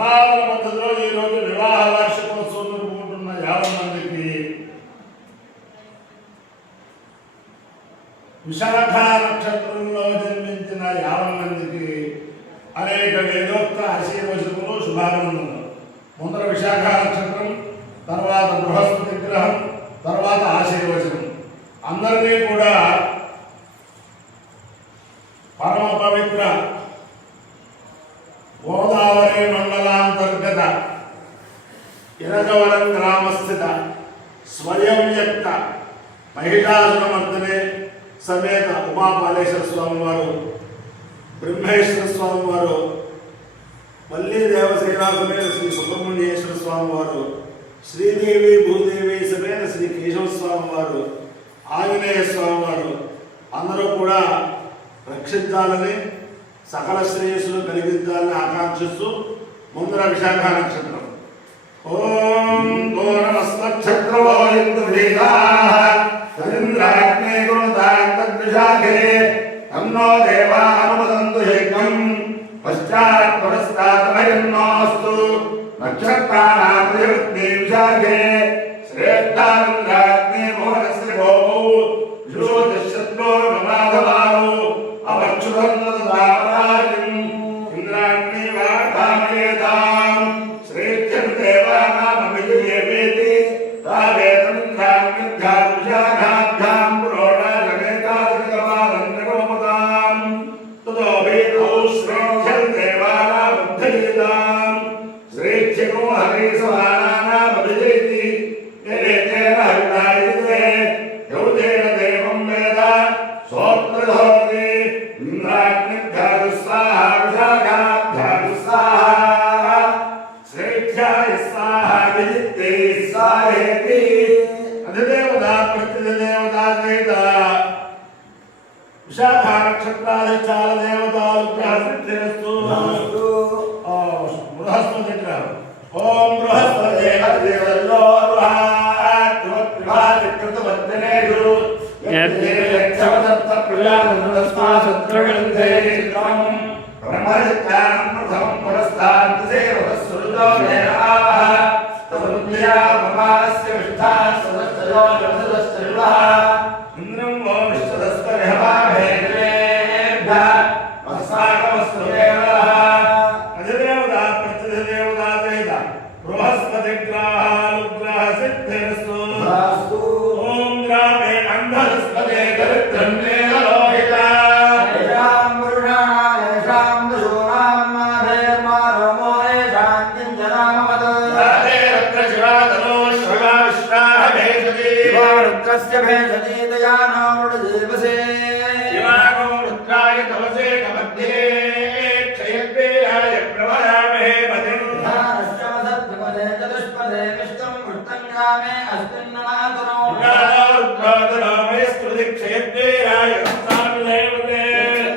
సనాతన పద్ధతిలో ఈరోజు వివాహ వార్షికోత్సవం జరుపుకుంటున్న 50 మందికి విశాఖ నక్షత్రంలో జన్మించిన 50 మందికి అనేక వేదోక్త ఆశీర్వచనములు శుభానందములు. ముందర విశాఖ నక్షత్రం, తర్వాత బృహస్పతి గ్రహం, తర్వాత ఆశీర్వచనం. అందరినీ కూడా పరమ పవిత్ర గోదావరి మండలాంతర్గత ఇరగవరం గ్రామస్థిత స్వయం వ్యక్త మహిళాసురమర్దనే సమేత ఉమాపాలేశ్వర స్వామి వారు, బ్రహ్మేశ్వర స్వామి వారు, మల్లి దేవసేన సమేత శ్రీ సుబ్రహ్మణ్యేశ్వర స్వామి వారు, శ్రీదేవి భూదేవి సమేత శ్రీ కేశవ స్వామి వారు, ఆంజనేయ స్వామి వారు అందరూ కూడా రక్షించాలని, సకల శ్రేయస్సులు కలిగించాలని ఆకాంక్షిస్తూ ముందర విశాఖ నక్షత్రం. ఓం తన్నో దేవా అనుమదంతు యజ్ఞం పశ్చాత్ పురస్తాతమయన్నోస్తు నక్షత్రాణాం ప్రవృత్తి విశాఖే శ్రేష్ఠానందాగ్నే భువనస్య భోగౌ జ్యోతిషత్రో మమాధవాను అవచ్చుధన్నదామరాజిం ఇంద్రాగ్ని వాధామయేతాం శ్రేష్ఠం దేవానామభిజయేవేతి తావేతమింద్రాగ్నిభ్యాం విశాఖాభ్యాం పురోడాజనేతాదిగమానం నిరోపదాం తతో వేదౌ శ్రేష్ఠం దేవానామభిజయేతాం శ్రేష్ఠ్యమో హరే సమానానామభిజయతి యదేతేన హరిణాయతే యౌతేన దేవం వేద సోత్రధోతి ఇంద్రాగ్నిభ్యాం స్వాహా విశాఖాభ్యాం స్వాహా శ్రేష్ఠ్యాయ స్వాహా విజిత్తే స్వాహేతి అధిదేవతా ప్రతిదేవతా వేద విశాఖ నక్షత్రాధిష్టాన దేవతాలు ప్రార్థిస్తూ బృహస్పతి గ్రహం. ఓం బృహస్పతే అధిదేవలో కృతవర్తనేషు బ్రహ్మజిత్యానం ప్రథమం పురస్తాద్సేవసురుదో ఇంద్రం ఓ అధిదేవతా ప్రతిదేవతా వేద బృహస్పతి గ్రహానుగ్రహ సిద్ధిరస్తు. ఓం గ్రామే అంధస్పదే దరిద్రం లోహిత भेषती दयानो मृडदेवसे शिवानो रुद्राय तवसे कमध्ये क्षयद्वेयाय प्रवरामहे मतिं धानश्चमसत्प्रपदे चतुष्पदे विष्णुं वृत्तङ्गामे अस्मिन्ननातुनो रुद्रादनामय स्तुति क्षयद्वेयाय सानुदेवते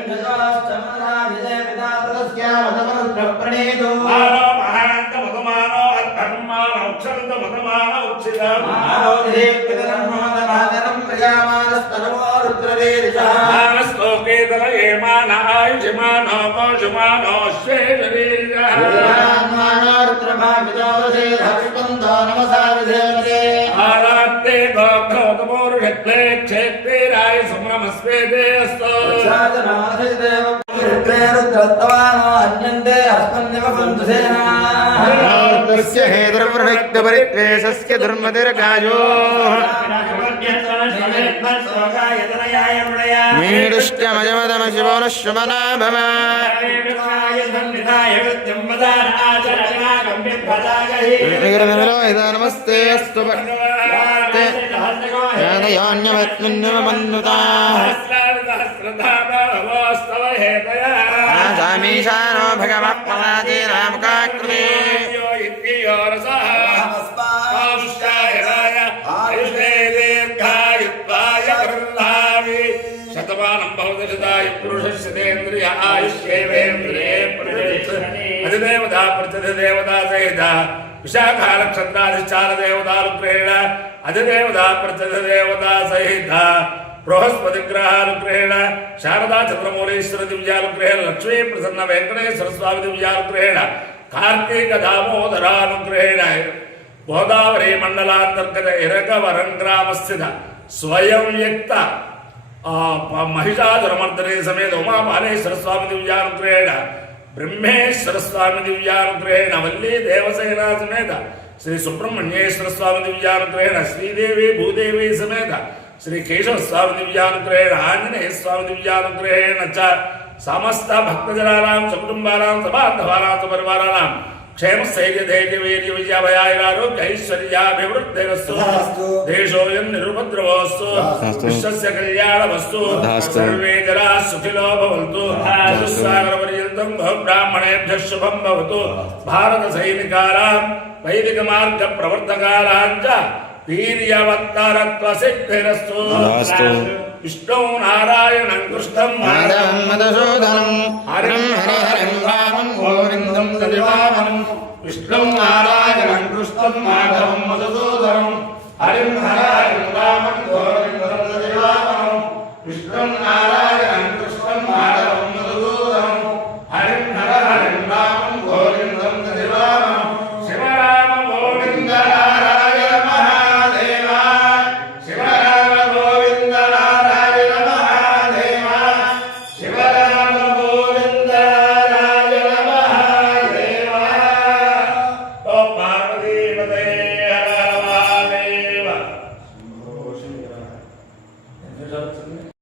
जयोश्चमनाभिदे पिता तदस्यावतमरुद्रप्रणीतो मानो महान्तमतमानो अर्थन्मानो क्षन्तमतमानो उच्छितं मानो देवपितरं मातरं प्रयामानस्तनमो रुद्रवीरिषः मानस्तोके तलयेमान आयुषमानो कौशमानो श्वेतवीरिषः मानो रुद्रभावितोदसे धर्षपन्तो नमसा विधेमते आरात्ते दोग्धोतमोरुषत्वे क्षेत्रेराय सुम्रमस्वेते अस्तु साधनाधिदेव रुद्रे रुद्रत्वानो अन्यन्ते अस्मन्निव बन्धुसेना तस्य हेतुर्वृक्तपरित्वेषस्य दुर्मतिर्गायो मीडुष्टमजमदमशिवोनुष्मना भव नमस्ते अस्तु मीशानो भगवत्पदाजीनामुकाकृते शतमानं भवति शताय पुरुषस्येन्द्रिय आयुष्येवेन्द्रिये प्रतिदेवता प्रतिदेवता सहित विशाखा नक्षत्राधिष्ठान देवतानुग्रहेण अधिदेवता प्रतिदेवता सहित बृहस्पति ग्रहानुग्रहेण शारदा चंद्रमौलीश्वर दिव्यानुग्रहेण लक्ष्मी प्रसन्न वेंकटेश्वर स्वामी दिव्यानुग्रहेण కార్తీక దామోదరానుగ్రహేణ గోదావరి మండలాంతర్గత ఇరకవరం గ్రామస్థిత స్వయం వ్యక్త మహిషాసురమర్దనే సమేత ఉమాపాలేశ్వర స్వామి దివ్యానుగ్రహేణ బ్రహ్మేశ్వర స్వామి దివ్యానుగ్రహేణ వల్లీ దేవసేనా సమేత శ్రీ సుబ్రహ్మణ్యేశ్వర స్వామి దివ్యానుగ్రహేణ శ్రీదేవి భూదేవి సమేత శ్రీ కేశవ స్వామి దివ్యానుగ్రహేణ ఆంజనేయ స్వామి దివ్యానుగ్రహేణ చ సమస్త భక్తజనానాం సకుటుంబానాం సబాంధవానాం పరివారాణం క్షేమ స్థైర్య ధైర్య వీర్య విజయాభయారోగ్య ఐశ్వర్యాభివృద్ధిరస్తు దేశోయం నిరుపద్రవోస్తు విశ్వస్య కళ్యాణమస్తు సర్వే జనా సుఖినో భవంతు చతుస్సాగర పర్యంతం బహుబ్రాహ్మణేభ్యః శుభం భవతు భారత సైనికానాం వైదిక మార్గ ప్రవర్తకానాం చ వీర్యవత్తరత్వ సిద్ధిరస్తు విష్ణు నారాయణం కృష్ణం మాధవం మధుసూదనం హరిం హరిహరం వామం గోవిందం విష్ణు నారాయణం కృష్ణం మాధవం మధుసూదనం హరిం హర